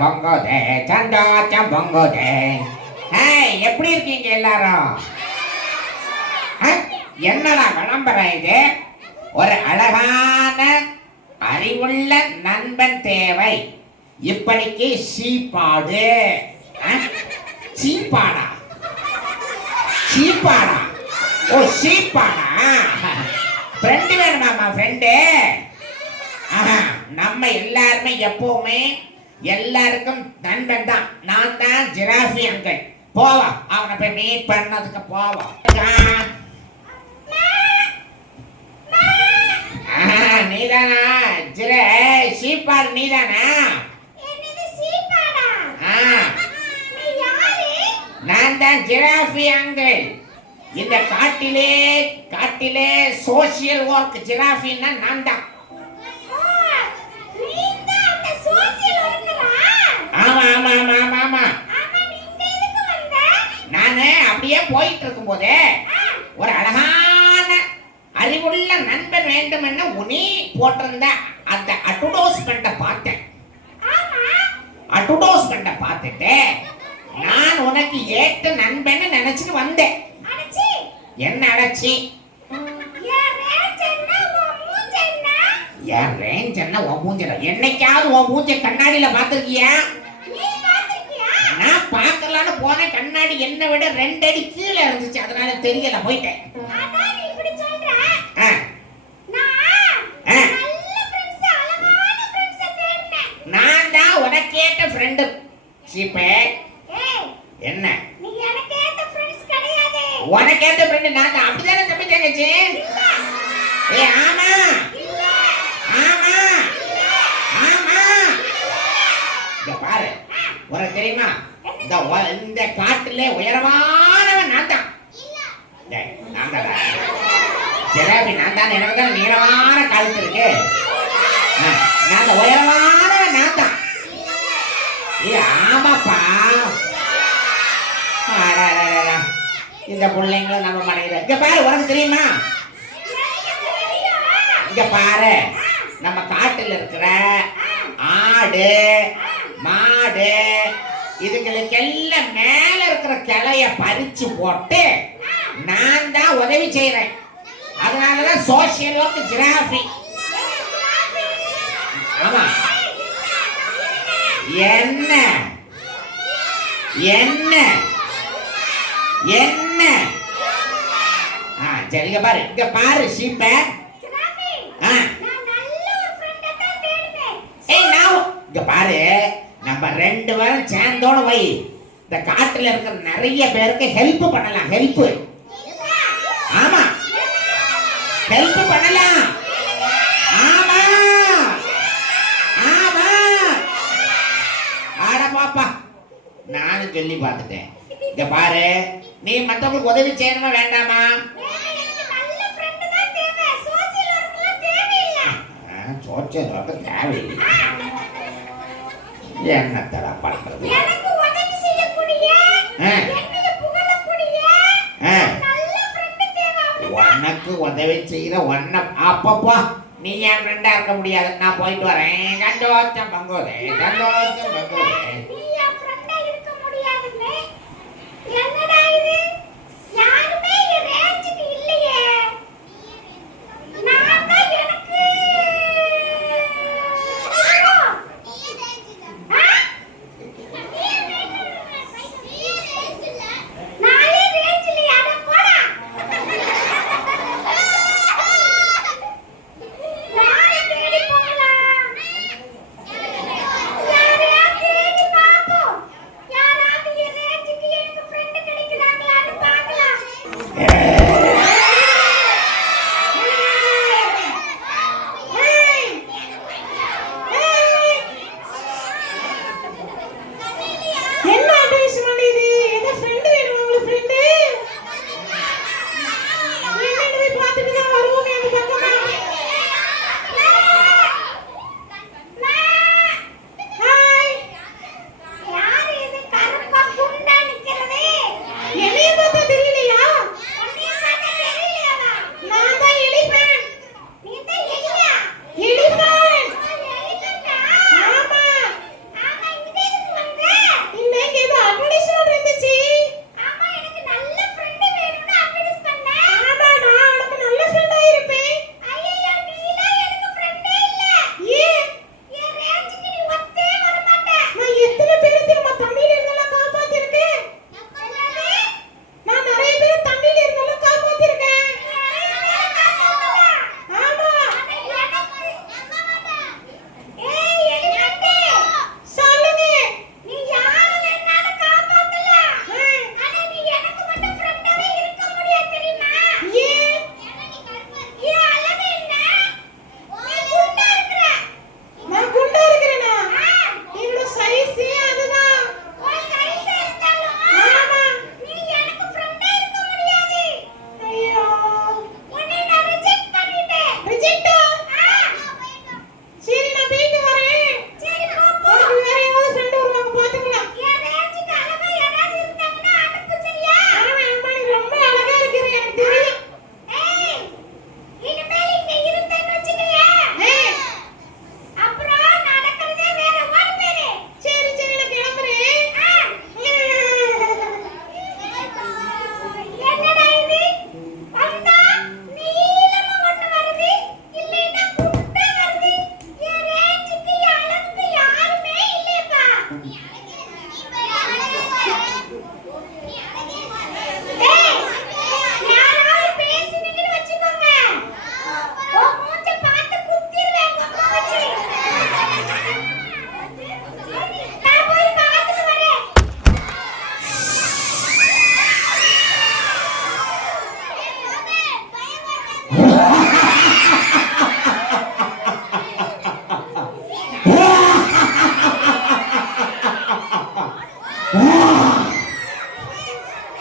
பொங்கோதே சந்தோஷம் பொங்கோதே. எப்படி இருக்கீங்க எல்லாரும்? என்னடா விளம்பரம் இது? ஒரு அழகான அறிவுள்ள நண்பன் தேவை. இப்படிக்கு சீப்பாடு. சீப்பாடா? சீப்பாடா? ஓ சீப்பாடா. ஃப்ரெண்டு வேணுமாமா? ஃப்ரெண்டு நம்ம எல்லாருமே எப்பவுமே எல்லாருக்கும் நண்பன் தான். நான் தான் ஜிராஃபி அங்கிள். போவா அவனை போய் மீட் பண்ணதுக்கு போவோம். நீதானா ஜிரே? சீப்பாடு நீதானா? நான் தான் ஜிராஃபி அங்கிள். இந்த காட்டிலே சோசியல் ஒர்க் ஜிராஃபின்னா நான் தான். ஆமா ஆமா ஆமா ஆமா ஆமா. நானு அப்படியே போயிட்டு இருக்கும் போது ஒரு அழகான அறிவுள்ள நண்பன் வேண்டும் என்ன உனி போட்டிருந்த அந்த அட்வர்டைஸ்மெண்ட்டை பார்த்தேன். அட்வர்டைஸ்மெண்ட்டை பார்த்துட்டு நான் உனக்கு ஏற்ற நண்பன் நினைச்சிட்டு வந்தேன். என்ன அடைச்சி? என் ரேஞ்ச் என்ன? உன் மூஞ்ச என்னைக்காவது உன் மூஞ்ச கண்ணாடியில பாத்துருக்கியா? நான் பார்க்கலான்னு போனேன். கண்ணாடி என்னை விட 2 அடி கீழே இருந்துச்சு. அதனால தெரியல, போயிட்டேன். நான் தான் உனக்கேற்ற ஃப்ரெண்டு. சீப்பே என்ன உனக்கேற்ற ஃப்ரெண்டு நான் தான். அப்படிதானே தம்பி தங்கச்சி? ஆமா ஆமா ஆமா. இங்க பாரு, உனக்கு தெரியுமா இந்த காட்டுல உயரமானவன் நான் தான். நான் தான் ஜிராஃபி. நான் தான். எனக்கு தான் நீளமான கழுத்து இருக்கு. நான் உயரமானவன் நான் தான். ஆமாப்பா. இந்த பிள்ளைங்களும் நம்ம மனைவி. இங்க பாரு, உனக்கு தெரியுமா? இங்க பாரு, நம்ம காட்டுல இருக்கிற ஆடு மாடு இதுகளுக்கெல்லாம் மேல இருக்கிற கிளைய பறிச்சு போட்டு நான் தான் உதவி செய்யறேன். அதனாலதான் சோசியல் ஒர்க் ஜிராஃபி. ஆமா. என்ன என்ன என்ன? சரி, இங்க பாரு, இங்க பாரு சீப்ப. இங்க பாரு, நம்ம 2 பேரும் சேர்ந்தோட வை. இந்த காட்டுல இருக்கிற நிறைய பேருக்கு ஹெல்ப் பண்ணலாம். ஹெல்ப். ஆமா, ஹெல்ப் பண்ணலாம். ஆமா ஆமா. ஆட பாப்பா, நானும் சொல்லி பார்த்துட்டேன். இங்க பாரு, நீ மத்தவங்களுக்கு உதவி செய்யணுமா வேண்டாமா? சோசியல் ஒர்க் தேவையில்லை. என்னத்தடா பண்றது? உனக்கு உதவி செய்யற ஒன்ன அப்பப்போ நீ என் ஃப்ரெண்டா இருக்க முடியாது. நான் போயிட்டு வரேன். சந்தோஷம் பங்கோதே சந்தோஷம் பங்கோதே.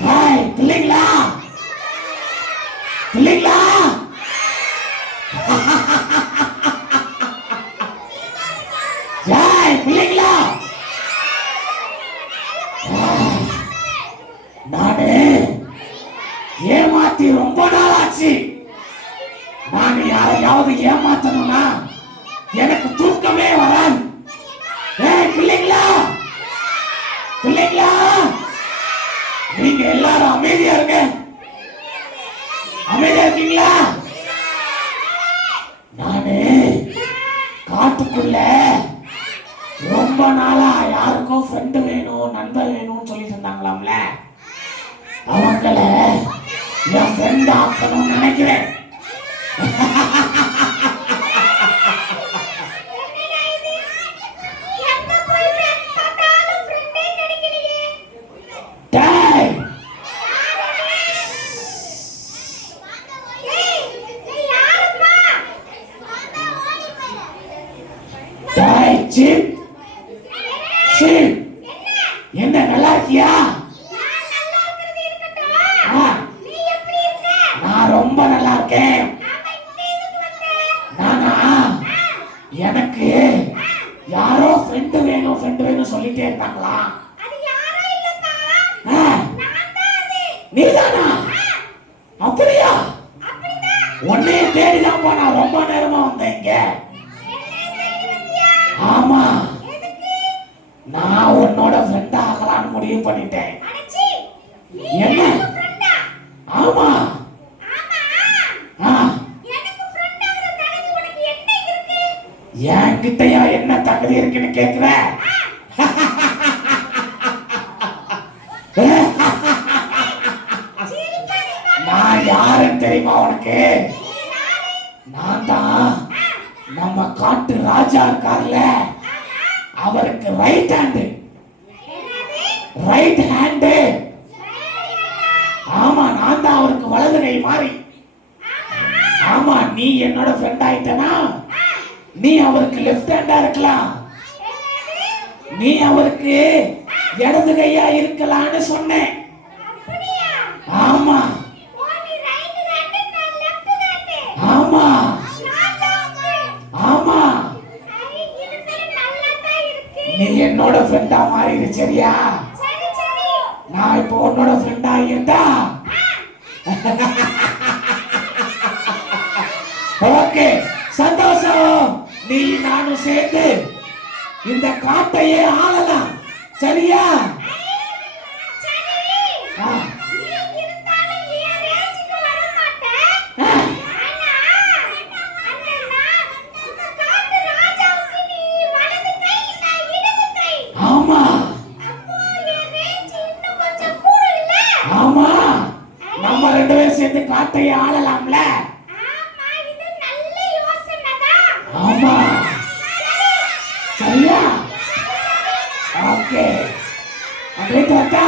ஹாய் பிள்ளைங்களா, பிள்ளைங்களா, ஹாய் பிள்ளைங்களா. நானு ஏமாத்தி ரொம்ப நாள் ஆச்சு. நான் யாரையாவது ஏமாத்தணும்னா எனக்கு தூக்கமே வராது. ஏய் பிள்ளைங்களா, பிள்ளைங்களா, நீங்க எல்லாரும் அமைதியா இருங்க. அமைதியா இருக்கீங்களா? நானு காட்டுக்குள்ள ரொம்ப நாளா யாருக்கும் ஃப்ரெண்டு வேணும், நண்பர் வேணும்னு சொல்லிட்டு இருந்தாங்களாம்ல. அவங்கள என் ஃப்ரெண்ட் ஆக்கணும்னு நினைக்கிறேன். டேய், டேய், சீப், சீப், என்ன நல்லா இருக்கியா? நான் ரொம்ப நல்லா இருக்கேன். நானா எனக்கு யாரோ ஃப்ரெண்டு வேணும், ஃப்ரெண்டு வேணும் சொல்லிட்டே இருந்தாங்களா? நீதானா? அப்படியா? உன்னைய தேடிதான் போனா ரொம்ப நேரமா வந்தேன் இங்க. ஆமா, நான் உன்னோட ஃப்ரெண்ட் ஆகலான்னு முடிவு பண்ணிட்டேன். என்ன? ஆமா. என்கிட்டயா என்ன தகுதி இருக்குன்னு கேக்குற? நான் யாருன்னு தெரியுமா உனக்கு? நான் தான் நம்ம காட்டு ராஜா இருக்கார்ல, அவருக்கு ரைட் ஹேண்டு. Right hand. ஆமா, நான் தான் அவருக்கு வலது கை மாறி. ஆமா, நீ என்னோட ஃப்ரெண்ட் ஆயிட்டனா நீ அவருக்கு லெஃப்ட் ஹேண்டா இருக்கலாம். நீ அவருக்கு இடது கையா இருக்கலாம்னு சொன்னேன். ஆமா, ஆமா, ஆமா, நீ என்னோட ஃப்ரெண்டா மாறிடு. சரியா? நான் இப்போ உன்னோட ஃப்ரெண்டா இருந்தா ஓகே, சந்தோஷம். நீ நானும் சேர்ந்து இந்த காட்டையே ஆளலாம். சரியா? ஆமா, ஆமா, நம்ம ரெண்டு பேரும் சேர்ந்து காட்டையே ஆளலாம்ல. ஆமா, சரியா? ஓகே, அப்படியே தாத்தா.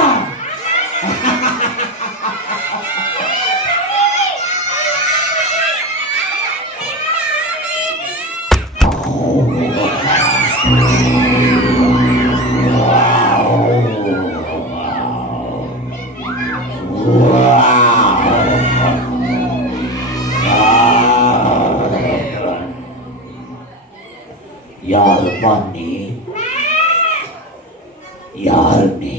யாரு பண்ணி? யாரு நீ?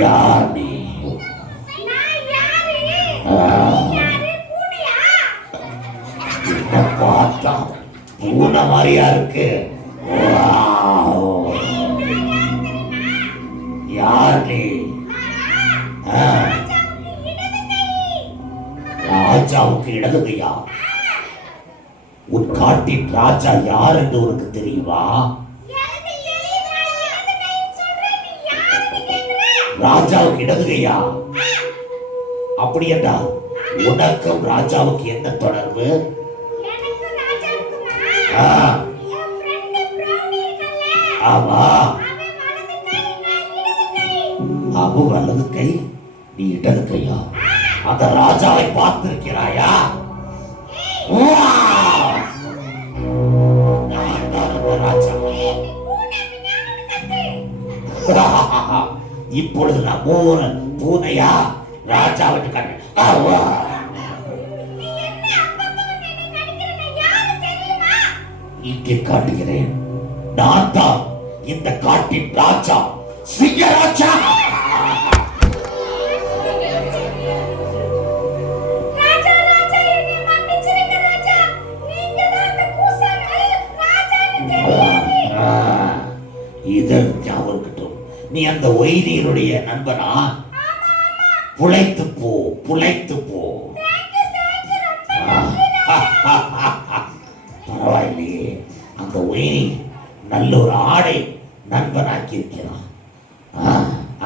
யார் நீ? என்ன பார்த்தா பூனை மாதிரியா இருக்கு. யார் நீ? ராஜாவுக்கு இடது கையா? உன் காட்டின் ராஜா யார் என்று உனக்கு தெரியுமா? ராஜாவுக்கு இடது கையா? அப்படி என்றால் உனக்கும் ராஜாவுக்கு என்ன தொடர்பு? ஆமா, அவ வலது கை, நீ இடது கையா? அந்த ராஜாவை பார்த்திருக்கிறாயா? ராஜா இப்பொழுது நான் பூனையா ராஜாவுக்கு காட்டுறேன். இங்கே காட்டுகிறேன். நான் தான் இந்த காட்டின் ராஜா, சிங்கராஜா. இதன் ஞாபகம், நீ அந்த ஒயிலியனுடைய நண்பனா? புழைத்து போ, புழைத்து போ. பரவாயில்லையே, அந்த ஒயினி நல்ல ஒரு ஆடை நண்பனாக்கி இருக்கிறான்.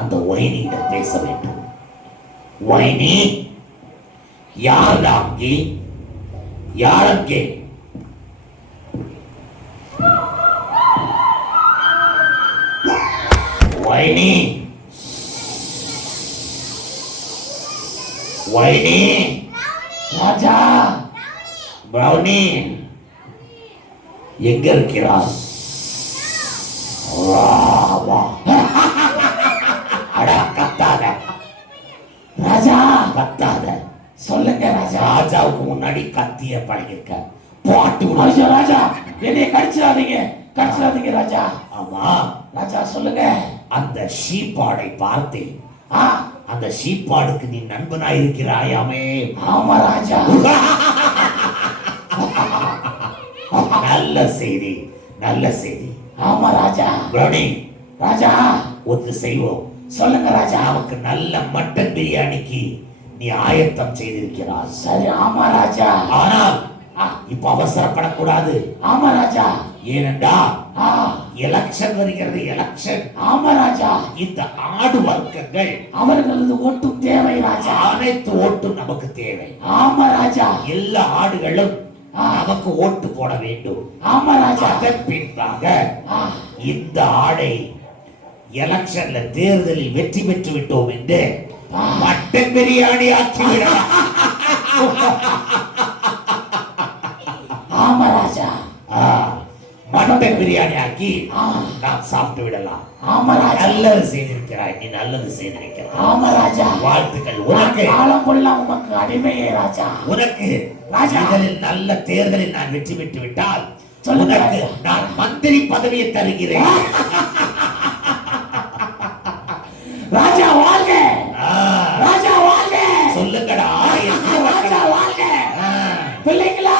அந்த ஒயினியிடம் பேச வேண்டும். ஒயினி, யார் அங்கே? யார் அங்கே? ஒயினி, ஒயினி. ராஜா, பிரௌனி எங்க இருக்கிறார்? அடா, கத்தாத ராஜா, கத்தாத. சொல்லுங்க ராஜா. ராஜாவுக்கு முன்னாடி கத்திய பழகிருக்க பாட்டு. ராஜா, ராஜா என்னை கடிச்சிடாதீங்க, கடிச்சிடாதீங்க ராஜா. ஆமா ராஜா, சொல்லுங்க. அந்த ஷீப்பாடை பார்த்தேன். அந்த ஷீப்பாடுக்கு நீ நண்பனாய் இருக்கிறாயாமே? ஆமா ராஜா. நல்ல செய்தி, நல்ல செய்தி. ஆமா ராஜா. பிரௌனி, ராஜா ஒத்து செய்வோம். சொல்லுங்க ராஜா. அவருக்கு நல்ல மட்டன் பிரியாணிக்கு நீ ஆயத்தம் செய்திருக்கிறார். சரி. ஆமா ராஜா. ஆனால் இப்ப அவசரப்படக்கூடாது. ஆமா ராஜா. ஏனென்றா எலெக்ஷன் வருகிறது, எலெக்ஷன். ஆமா ராஜா. இந்த ஆடு வர்க்கங்கள் அவர்களது ஓட்டு தேவை ராஜா. அனைத்து ஓட்டு நமக்கு தேவை. ஆமா ராஜா. எல்லா ஆடுகளும் நமக்கு ஓட்டு போட வேண்டும். ஆமா ராஜா. அதன் பின்பாக இந்த ஆடை எலெக்ஷன்ல தேர்தலில் வெற்றி பெற்று விட்டோம் என்று மட்டன் பிரியாணி ஆக்கிவிடலாம். ஆமா ராஜா. மட்டன் பிரியாணி ஆக்கி நாம் சாப்பிட்டு விடலாம். ஆமா ராஜா. நல்லது செய்திருக்கிறாய், நீ நல்லது செய்திருக்கிறாய். ஆமா ராஜா. வாழ்த்துக்கள் உனக்கு. காலம் கொள்ளலாம் உனக்கு அடிமையே ராஜா. உனக்கு ராஜா நல்ல தேர்தலில் நான் வெற்றி பெற்று விட்டால் உனக்கு நான் மந்திரி பதவியை தருகிறேன். ராஜா வாழ்க, ராஜா வாழ்க. சொல்லுங்கடா. ராஜா வாழ்க. பிள்ளைங்களா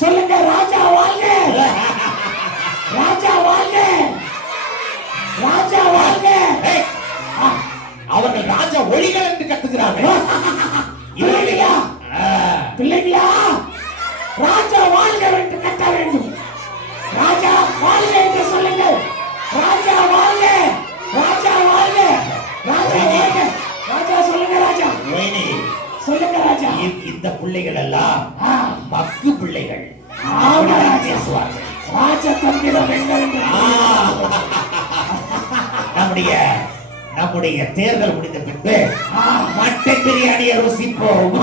சொல்லுங்க. ராஜா வாழ்க, ராஜா வாழ்க, ராஜா வாழ்க. அவர்கள் ராஜா ஒளிகள் என்று கத்துகிறார்கள். பிள்ளைங்களா, பிள்ளைங்களா ராஜா வாழ்க என்று கத்த வேண்டும். ராஜா வாழ்க என்று சொல்லுங்கள். ராஜா வாழ்க, ராஜா வாழ்க, ராஜா வாழ்க. ராஜா சொல்லுங்க. ராஜா சொல்லுங்க. ராஜா இந்த பிள்ளைகள் எல்லாம் மக்கு பிள்ளைகள். பேசுவார்கள். ராஜா தந்திரம் நம்முடைய தேர்தல் முடிந்த பின்பு மட்டன் பிரியாணியை ருசிப்போம்.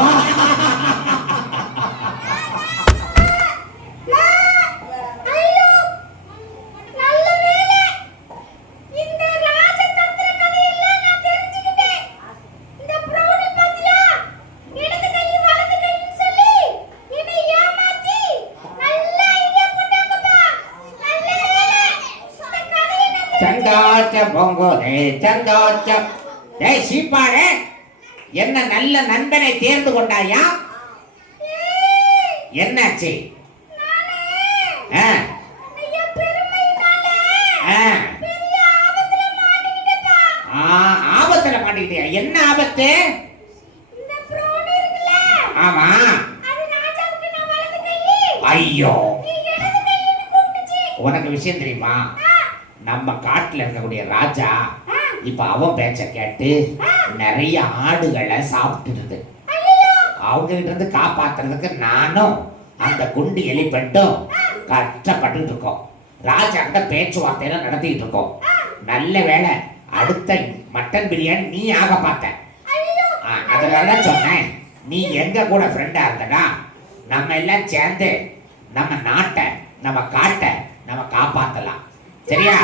என்ன நல்ல நண்பனை தேர்ந்து கொண்டாயா? என்னாச்சு? ஆபத்துல மாட்டிக்கிட்டியா? என்ன ஆபத்து? ஆமா. ஐயோ, உனக்கு விஷயம் தெரியுமா? நம்ம காட்டுல இருக்கக்கூடிய ராஜா இப்ப அவன் பேச்ச கேட்டு நிறைய ஆடுகளை சாப்பிட்டு அவங்க கிட்ட இருந்து காப்பாத்துறதுக்கு நானும் அந்த குண்டு எலிபெட்டும் கஷ்டப்பட்டு இருக்கோம். ராஜா கிட்ட பேச்சுவார்த்தையில நடத்திட்டு இருக்கோம். நல்ல வேளை அடுத்த மட்டன் பிரியாணி நீ ஆக பார்த்த. அதனால சொன்னேன், நீ எங்க கூட ஃப்ரெண்டா இருந்தடா, நம்ம எல்லாம் சேர்ந்து நம்ம நாட்டை நம்ம காட்டை நம்ம காப்பாத்தலாம். சரியா?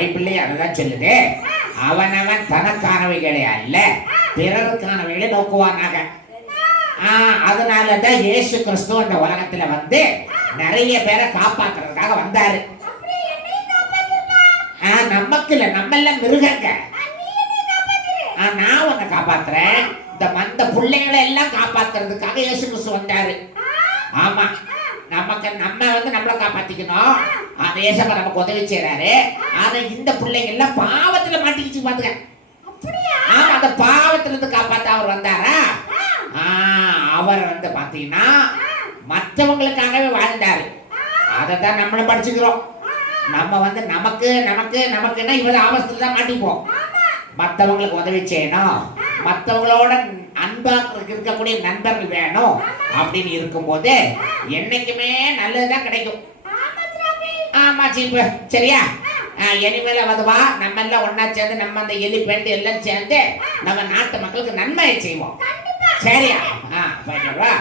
பைபிளே அதுதான் சொல்லுது. அவனவன் தனக்கானவைகளே அல்ல பிறருக்கானவைகளை நோக்குவானாக. அதனாலதான் இயேசு கிறிஸ்து அந்த உலகத்துல வந்து நிறைய பேரை காப்பாத்துறதுக்காக வந்தாரு. நமக்கு இல்ல, நம்ம எல்லாம் மிருகங்க. நான் உன்னை காப்பாத்துறேன். இந்த மந்த பிள்ளைங்களை எல்லாம் காப்பாத்துறதுக்காக இயேசு கிறிஸ்து வந்தாரு. ஆமா, நமக்கு நம்ம வந்து நம்மளை காப்பாத்திக்கணும். ஏசப்பா நமக்கு உதவி செய்யறாரு. ஆனா இந்த பிள்ளைங்க எல்லாம் பாவத்துல மாட்டிக்கிச்சு பாத்துக்க. ஆமா, அந்த பாவத்துல இருந்து காப்பாத்த அவர் வந்தாரா? அவர் வந்து பாத்தீங்கன்னா மற்றவங்களுக்காகவே வாழ்ந்தாரு. அதைத்தான் நம்மளும் படிச்சுக்கிறோம். நம்ம வந்து நமக்கு நமக்கு நமக்குன்னா இவர் ஆபத்துல தான் மாட்டிப்போம். மற்றவங்களுக்கு உதவி செய்யணும், மற்றவங்களோட அன்பா இருக்கக்கூடிய நண்பர்கள் வேணும் அப்படின்னு இருக்கும்போது என்னைக்குமே நல்லதுதான் கிடைக்கும். ஆமா சீப்பு, சரியா? இனிமேல அதுவா நம்ம எல்லாம் ஒன்னா சேர்ந்து நம்ம அந்த எலிபெண்ட் எல்லாம் சேர்ந்து நம்ம நாட்டு மக்களுக்கு நன்மையை செய்வோம். சரியா? போயிட்டு வா.